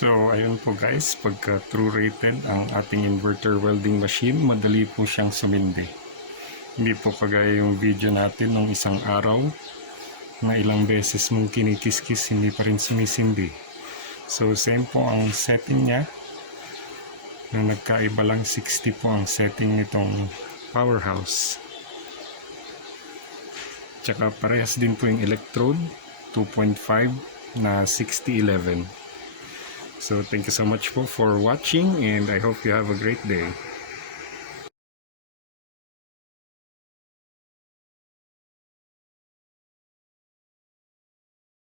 So ayun po guys, pagka true rated ang ating inverter welding machine, madali po siyang sumindi. Hindi po kagaya yung video natin nung isang araw na ilang beses mong kinikis-kis, hindi pa rin sumisindi. So same po ang setting niya, na nagkaiba lang 60 po ang setting nitong Powerhouse. Tsaka parehas din po yung electrode, 2.5 na 6011. So thank you so much po for watching, and I hope you have a great day.